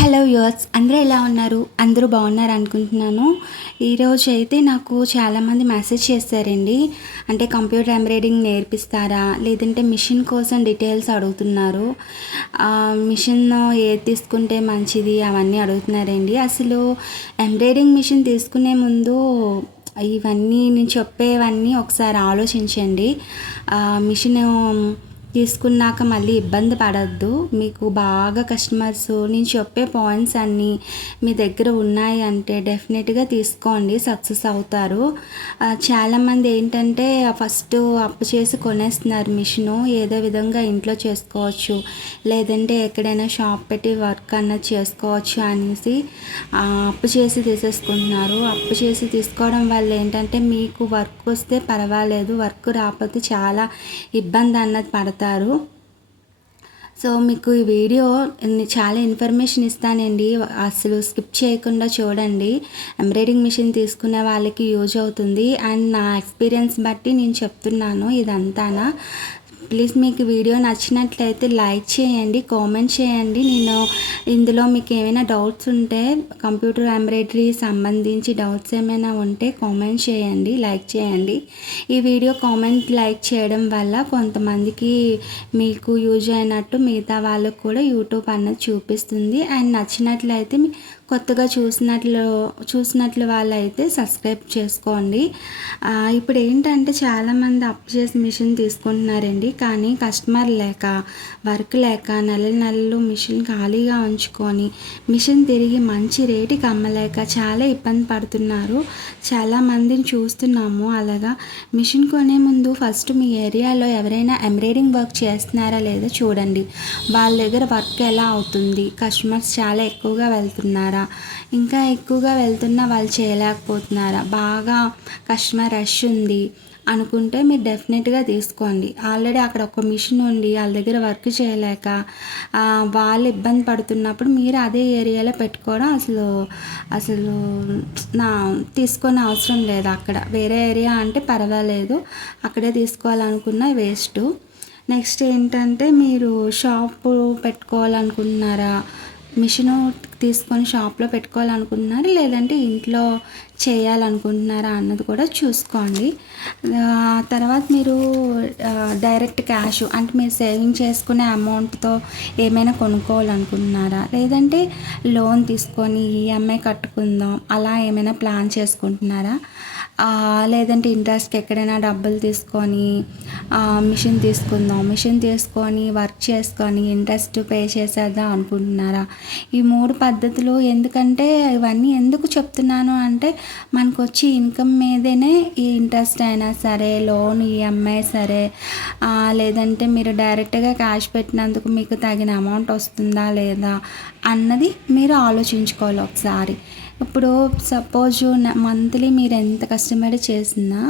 Hello yours, అందరూ ఎలా ఉన్నారు? అందరూ బాగున్నారు అనుకుంటున్నాను. ఈరోజు అయితే నాకు చాలామంది మెసేజ్ చేశారండి. అంటే కంప్యూటర్ ఎంబ్రాయిడింగ్ నేర్పిస్తారా, లేదంటే మిషన్ కోసం డీటెయిల్స్ అడుగుతున్నారు. మిషన్ ఏది తీసుకుంటే మంచిది అవన్నీ అడుగుతున్నారండి. అసలు ఎంబ్రాయిడింగ్ మిషన్ తీసుకునే ముందు ఇవన్నీ నేను చెప్పేవన్నీ ఒకసారి ఆలోచించండి. మిషన్ తీసుకున్నాక మళ్ళీ ఇబ్బంది పడద్దు. మీకు బాగా కస్టమర్స్ నేను చెప్పే పాయింట్స్ అన్నీ మీ దగ్గర ఉన్నాయి అంటే డెఫినెట్గా తీసుకోండి, సక్సెస్ అవుతారు. చాలామంది ఏంటంటే ఫస్ట్ అప్పు చేసి కొనేస్తున్నారు మిషను. ఏదో విధంగా ఇంట్లో చేసుకోవచ్చు, లేదంటే ఎక్కడైనా షాప్ పెట్టి వర్క్ అన్నది చేసుకోవచ్చు అనేసి అప్పు చేసి తీసేసుకుంటున్నారు. అప్పు చేసి తీసుకోవడం వల్ల ఏంటంటే మీకు వర్క్ వస్తే పర్వాలేదు, వర్క్ రాకపోతే చాలా ఇబ్బంది అన్నది పడతారు. సో మీకు ఈ వీడియో చాలా ఇన్ఫర్మేషన్ ఇస్తానండి, అసలు స్కిప్ చేయకుండా చూడండి. ఎంబ్రాయిడింగ్ మిషన్ తీసుకునే వాళ్ళకి యూజ్ అవుతుంది అండ్ నా ఎక్స్పీరియన్స్ బట్టి నేను చెప్తున్నాను ఇదంతానా. ప్లీజ్ మీకు వీడియో నచ్చినట్లయితే లైక్ చేయండి, కామెంట్ చేయండి. నేను ఇందులో మీకు ఏమైనా డౌట్స్ ఉంటే కంప్యూటర్ ఎంబ్రాయిడరీ సంబంధించి డౌట్స్ ఏమైనా ఉంటే కామెంట్ చేయండి, లైక్ చేయండి. ఈ వీడియో కామెంట్ లైక్ చేయడం వల్ల కొంతమందికి మీకు యూజ్ అయినట్టు మిగతా వాళ్ళకు కూడా యూట్యూబ్ అన్నది చూపిస్తుంది. అండ్ నచ్చినట్లయితే కొత్తగా చూసినట్లు వాళ్ళైతే సబ్స్క్రైబ్ చేసుకోండి. ఇప్పుడు ఏంటంటే చాలామంది అప్పు చేసి మిషన్ తీసుకుంటున్నారండి, కానీ కస్టమర్ లేక, వర్క్ లేక నెలలు మిషన్ ఖాళీగా ఉంచుకొని మిషన్ తిరిగి మంచి రేటుకి అమ్మలేక చాలా ఇబ్బంది పడుతున్నారు. చాలామందిని చూస్తున్నాము. అలాగా మిషన్ కొనే ముందు ఫస్ట్ మీ ఏరియాలో ఎవరైనా ఎంబ్రాయిడింగ్ వర్క్ చేస్తున్నారా లేదా చూడండి. వాళ్ళ దగ్గర వర్క్ ఎలా అవుతుంది, కస్టమర్స్ చాలా ఎక్కువగా వెళ్తున్నారా, ఇంకా ఎక్కువగా వెళ్తున్నా వాళ్ళు చేయలేకపోతున్నారా, బాగా కస్టమర్ రష్ ఉంది అనుకుంటే మీరు డెఫినెట్గా తీసుకోండి. ఆల్రెడీ అక్కడ ఒక మిషన్ ఉండి వాళ్ళ దగ్గర వర్క్ చేయలేక వాళ్ళు ఇబ్బంది పడుతున్నప్పుడు మీరు అదే ఏరియాలో పెట్టుకోవడం అసలు తీసుకునే అవసరం లేదు. అక్కడ వేరే ఏరియా అంటే పర్వాలేదు, అక్కడే తీసుకోవాలనుకున్న వేస్ట్. నెక్స్ట్ ఏంటంటే మీరు షాపు పెట్టుకోవాలనుకుంటున్నారా, మిషను తీసుకొని షాప్లో పెట్టుకోవాలనుకుంటున్నారా, లేదంటే ఇంట్లో చేయాలనుకుంటున్నారా అన్నది కూడా చూసుకోండి. తర్వాత మీరు డైరెక్ట్ క్యాష్ అంటే మీరు సేవింగ్ చేసుకునే అమౌంట్తో ఏమైనా కొనుక్కోవాలనుకుంటున్నారా, లేదంటే లోన్ తీసుకొని ఈఎంఐ కట్టుకుందాం అలా ఏమైనా ప్లాన్ చేసుకుంటున్నారా, లేదంటే ఇంట్రెస్ట్కి ఎక్కడైనా డబ్బులు తీసుకొని మిషన్ తీసుకొని వర్క్ చేసుకొని ఇంట్రెస్ట్ పే చేసేద్దాం అనుకుంటున్నారా? ఈ 3 పద్ధతులు ఎందుకంటే ఇవన్నీ ఎందుకు చెప్తున్నాను అంటే మనకు వచ్చి ఇన్కమ్ మీదనే ఈ ఇంట్రెస్ట్ అయినా సరే, లోన్ ఈఎంఐ సరే, లేదంటే మీరు డైరెక్ట్గా క్యాష్ పెట్టినందుకు మీకు తగిన అమౌంట్ వస్తుందా లేదా అన్నది మీరు ఆలోచించుకోవాలి ఒకసారి. ఇప్పుడు సపోజ్ మంత్లీ మీరు ఎంత కష్టపడి చేసినా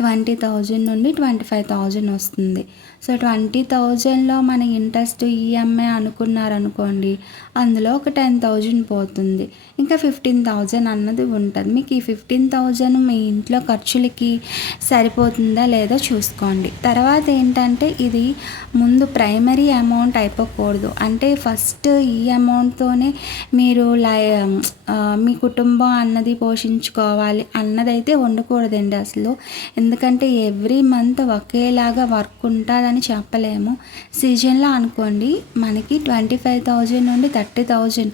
20,000 నుండి 25,000 వస్తుంది. సో 20,000లో మన ఇంట్రెస్ట్ ఈఎంఐ అనుకున్నారనుకోండి, అందులో ఒక 10,000 పోతుంది, ఇంకా 15,000 అన్నది ఉంటుంది. మీకు ఈ 15,000 మీ ఇంట్లో ఖర్చులకి సరిపోతుందా లేదో చూసుకోండి. తర్వాత ఏంటంటే ఇది ముందు ప్రైమరీ అమౌంట్ అయిపోకూడదు. అంటే ఫస్ట్ ఈ అమౌంట్తోనే మీరు మీ కుటుంబం అన్నది పోషించుకోవాలి అన్నదైతే ఉండకూడదండి అసలు. ఎందుకంటే ఎవ్రీ మంత్ ఒకేలాగా వర్క్ ఉంటుందని చెప్పలేము. సీజన్లో అనుకోండి మనకి 25,000 నుండి 30,000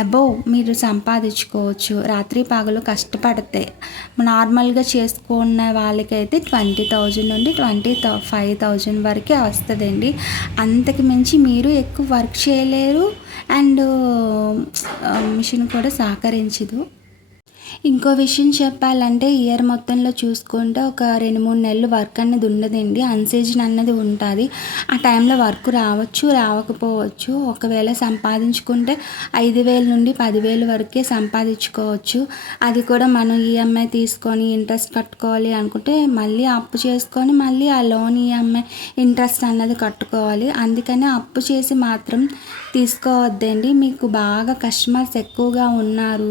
అబోవ్ మీరు సంపాదించుకోవచ్చు. రాత్రి పగలు కష్టపడితే నార్మల్గా చేసుకున్న వాళ్ళకైతే 20,000 నుండి 25,000 వరకే వస్తుందండి. అంతకు మించి మీరు ఎక్కువ వర్క్ చేయలేరు అండ్ మిషన్ కూడా సహకరించదు. ఇంకో విషయం చెప్పాలంటే ఇయర్ మొత్తంలో చూసుకుంటే ఒక 2-3 నెలలు వర్క్ అన్నది ఉండదండి, అన్సీజన్ అన్నది ఉంటుంది. ఆ టైంలో వర్క్ రావచ్చు, రావకపోవచ్చు. ఒకవేళ సంపాదించుకుంటే 5,000 నుండి 10,000 వరకే సంపాదించుకోవచ్చు. అది కూడా మనం ఈఎంఐ తీసుకొని ఇంట్రెస్ట్ కట్టుకోవాలి అనుకుంటే మళ్ళీ అప్పు చేసుకొని మళ్ళీ ఆ లోన్ ఈఎంఐ ఇంట్రెస్ట్ అన్నది కట్టుకోవాలి. అందుకని అప్పు చేసి మాత్రం తీసుకోవద్దండి. మీకు బాగా కస్టమర్స్ ఎక్కువగా ఉన్నారు,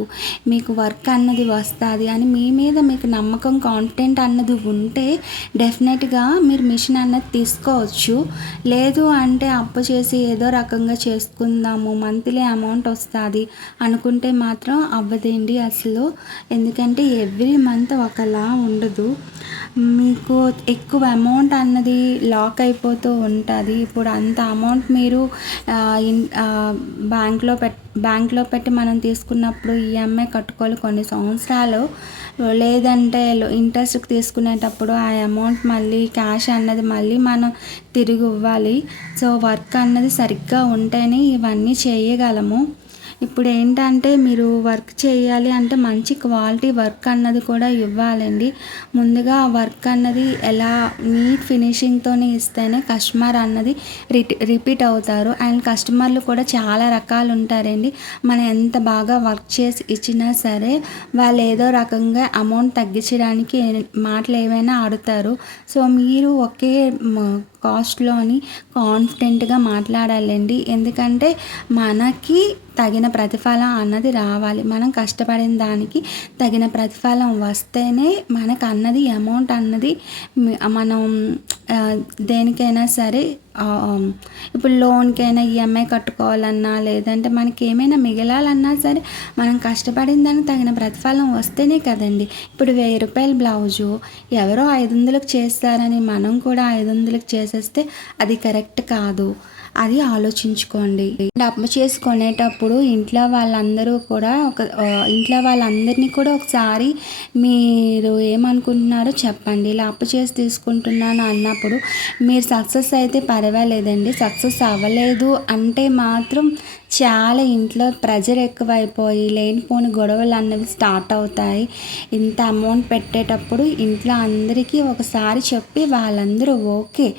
మీకు వర్క్ అన్నది అన్నది వస్తుంది అని మీ మీద మీకు నమ్మకం కాన్ఫిడెంట్ అన్నది ఉంటే డెఫినెట్గా మీరు మిషన్ అన్నది తీసుకోవచ్చు. లేదు అంటే అప్పు చేసి ఏదో రకంగా చేసుకుందాము మంత్లీ అమౌంట్ వస్తుంది అనుకుంటే మాత్రం అవ్వదండి అసలు. ఎందుకంటే ఎవ్రీ మంత్ ఒకలా ఉండదు, మీకు ఎక్కువ అమౌంట్ అన్నది లాక్ అయిపోతూ ఉంటుంది. ఇప్పుడు అంత అమౌంట్ మీరు బ్యాంక్లో పెట్టి మనం తీసుకున్నప్పుడు ఈఎంఐ కట్టుకోవాలి కొన్ని సంవత్సరాలు. లేదంటే ఇంట్రెస్ట్కి తీసుకునేటప్పుడు ఆ అమౌంట్ మళ్ళీ క్యాష్ అన్నది మళ్ళీ మనం తిరిగి ఇవ్వాలి. సో వర్క్ అన్నది సరిగ్గా ఉంటేనే ఇవన్నీ చేయగలము. ఇప్పుడు ఏంటంటే మీరు వర్క్ చేయాలి అంటే మంచి క్వాలిటీ వర్క్ అన్నది కూడా ఇవ్వాలండి. ముందుగా వర్క్ అన్నది ఎలా నీట్ ఫినిషింగ్తోనే ఇస్తేనే కస్టమర్ అన్నది రిపీట్ అవుతారు. అండ్ కస్టమర్లు కూడా చాలా రకాలు ఉంటారండి. మనం ఎంత బాగా వర్క్ చేసి ఇచ్చినా సరే వాళ్ళు ఏదో రకంగా అమౌంట్ తగ్గించడానికి మాటలు ఏమైనా ఆడుతారు. సో మీరు ఒకే కాస్ట్లోని కాన్ఫిడెంట్గా మాట్లాడాలండి. ఎందుకంటే మనకి తగిన ప్రతిఫలం అన్నది రావాలి. మనం కష్టపడిన దానికి తగిన ప్రతిఫలం వస్తేనే మనకు అన్నది అమౌంట్ అన్నది మనం దేనికైనా సరే ఇప్పుడు లోన్కైనా ఈఎంఐ కట్టుకోవాలన్నా లేదంటే మనకి ఏమైనా మిగలాలన్నా సరే మనం కష్టపడిన దానికి తగిన ప్రతిఫలం వస్తేనే కదండి. ఇప్పుడు 1000 రూపాయల బ్లౌజు ఎవరో 500కి చేస్తారని మనం కూడా 500కి చేసేస్తే అది కరెక్ట్ కాదు. అది ఆలోచించుకోండి. అప్పు చేసుకునేటప్పుడు ఇంట్లో వాళ్ళందరినీ కూడా ఒకసారి మీరు ఏమనుకుంటున్నారో చెప్పండి. ఇలా అప్పు చేసి తీసుకుంటున్నాను అన్నప్పుడు మీరు సక్సెస్ అయితే పర్వాలేదండి, సక్సెస్ అవ్వలేదు అంటే మాత్రం చాలా ఇంట్లో ప్రెజర్ ఎక్కువైపోయి లేనిపోని గొడవలు అన్నవి స్టార్ట్ అవుతాయి. ఇంత అమౌంట్ పెట్టేటప్పుడు ఇంట్లో అందరికీ ఒకసారి చెప్పి వాళ్ళందరూ ఓకే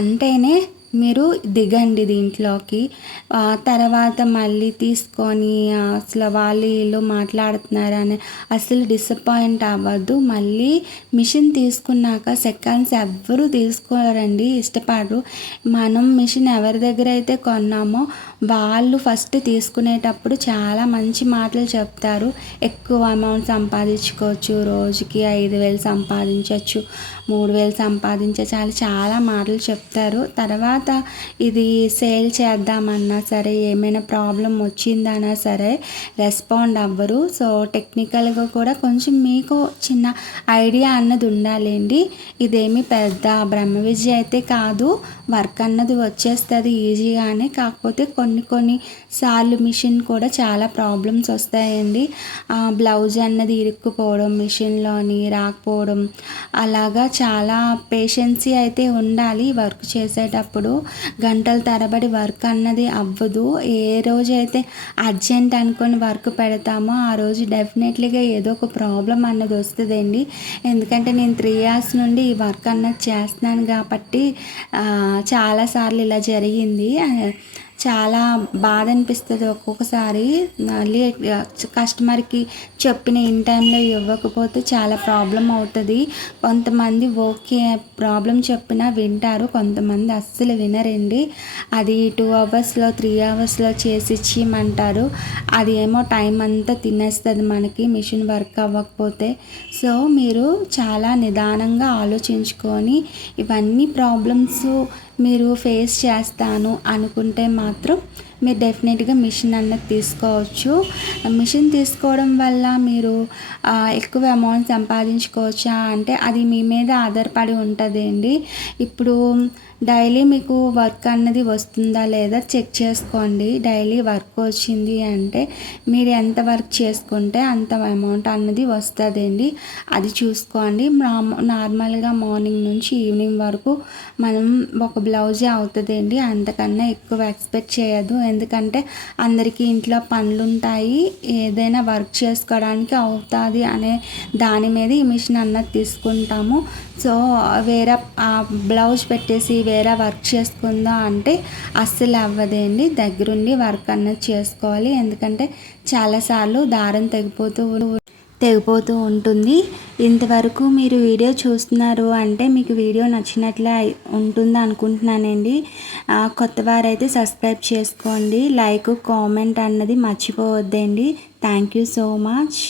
అంటేనే మీరు దిగండి దీంట్లోకి. తర్వాత మళ్ళీ తీసుకొని అసలు వీళ్ళు మాట్లాడుతున్నారని అసలు డిసప్పాయింట్ అవ్వద్దు. మళ్ళీ మిషన్ తీసుకున్నాక సెకండ్స్ ఎవ్వరూ తీసుకోరండి, ఇష్టపడరు. మనం మిషన్ ఎవరి దగ్గర అయితే కొన్నామో వాళ్ళు ఫస్ట్ తీసుకునేటప్పుడు చాలా మంచి మాటలు చెప్తారు. ఎక్కువ అమౌంట్ సంపాదించుకోవచ్చు, రోజుకి 5,000 సంపాదించవచ్చు, 3,000 సంపాదించవచ్చు అని చాలా మాటలు చెప్తారు. తర్వాత ఇది సేల్ చేద్దామన్నా సరే ఏమైనా ప్రాబ్లం వచ్చిందన్నా సరే రెస్పాండ్ అవ్వరు. సో టెక్నికల్గా కూడా కొంచెం మీకు చిన్న ఐడియా అన్నది ఉండాలండి. ఇదేమి పెద్ద బ్రహ్మ విద్య అయితే కాదు, వర్క్ అన్నది వచ్చేస్తుంది ఈజీగానే. కాకపోతే కొన్ని సార్లు మిషన్ కూడా చాలా ప్రాబ్లమ్స్ వస్తాయండి. బ్లౌజ్ అన్నది ఇరుక్కుపోవడం, మిషన్లోని రాకపోవడం, అలాగా చాలా పేషెన్సీ అయితే ఉండాలి వర్క్ చేసేటప్పుడు. గంటల తరబడి వర్క్ అన్నది అవ్వదు. ఏ రోజైతే అర్జెంట్ అనుకొని వర్క్ పెడతామో ఆ రోజు డెఫినెట్లీగా ఏదో ఒక ప్రాబ్లం అన్నది వస్తుందండి. ఎందుకంటే నేను 3 years నుండి ఈ వర్క్ అన్నది చేస్తున్నాను కాబట్టి చాలాసార్లు ఇలా జరిగింది. చాలా బాధ అనిపిస్తుంది ఒక్కొక్కసారి. మళ్ళీ కస్టమర్కి చెప్పిన ఇన్ టైంలో ఇవ్వకపోతే చాలా ప్రాబ్లం అవుతుంది. కొంతమంది ఓకే ప్రాబ్లం చెప్పినా వింటారు, కొంతమంది అస్సలు వినరండి. అది 2 hours 3 hours చేసి ఇచ్చిమంటారు. అది ఏమో టైం అంతా తినేస్తుంది మనకి మిషన్ వర్క్ అవ్వకపోతే. సో మీరు చాలా నిదానంగా ఆలోచించుకొని ఇవన్నీ ప్రాబ్లమ్స్ మీరు ఫేస్ చేస్తాను అనుకుంటే మాత్రం మీరు డెఫినెట్గా మిషన్ అన్నది తీసుకోవచ్చు. మిషన్ తీసుకోవడం వల్ల మీరు ఎక్కువ అమౌంట్ సంపాదించుకోవచ్చా అంటే అది మీ మీద ఆధారపడి ఉంటుందండి. ఇప్పుడు డైలీ మీకు వర్క్ అన్నది వస్తుందా లేదా చెక్ చేసుకోండి. డైలీ వర్క్ వచ్చింది అంటే మీరు ఎంత వర్క్ చేసుకుంటే అంత అమౌంట్ అన్నది వస్తుందండి, అది చూసుకోండి. నార్మల్గా మార్నింగ్ నుంచి ఈవినింగ్ వరకు మనం ఒక బ్లౌజే అవుతుందండి, అంతకన్నా ఎక్కువ ఎక్స్పెక్ట్ చేయదు. ఎందుకంటే అందరికీ ఇంట్లో పనులు ఉంటాయి, ఏదైనా వర్క్ చేసుకోవడానికి అవుతుంది అనే దాని మీద ఈ మిషన్ అన్నది తీసుకుంటాము. సో వేరే బ్లౌజ్ పెట్టేసి వేరే వర్క్ చేసుకుందాం అంటే అస్సలు అవ్వదండి. దగ్గరుండి వర్క్ అన్నది చేసుకోవాలి. ఎందుకంటే చాలాసార్లు దారం తెగిపోతూ ఉంటుంది. ఇంతవరకు మీరు వీడియో చూస్తున్నారు అంటే మీకు వీడియో నచ్చినట్లే ఉంటుంది అనుకుంటున్నానండి. కొత్త వారైతే సబ్స్క్రైబ్ చేసుకోండి, లైక్ కామెంట్ అన్నది మర్చిపోవద్దండి. Thank you so much.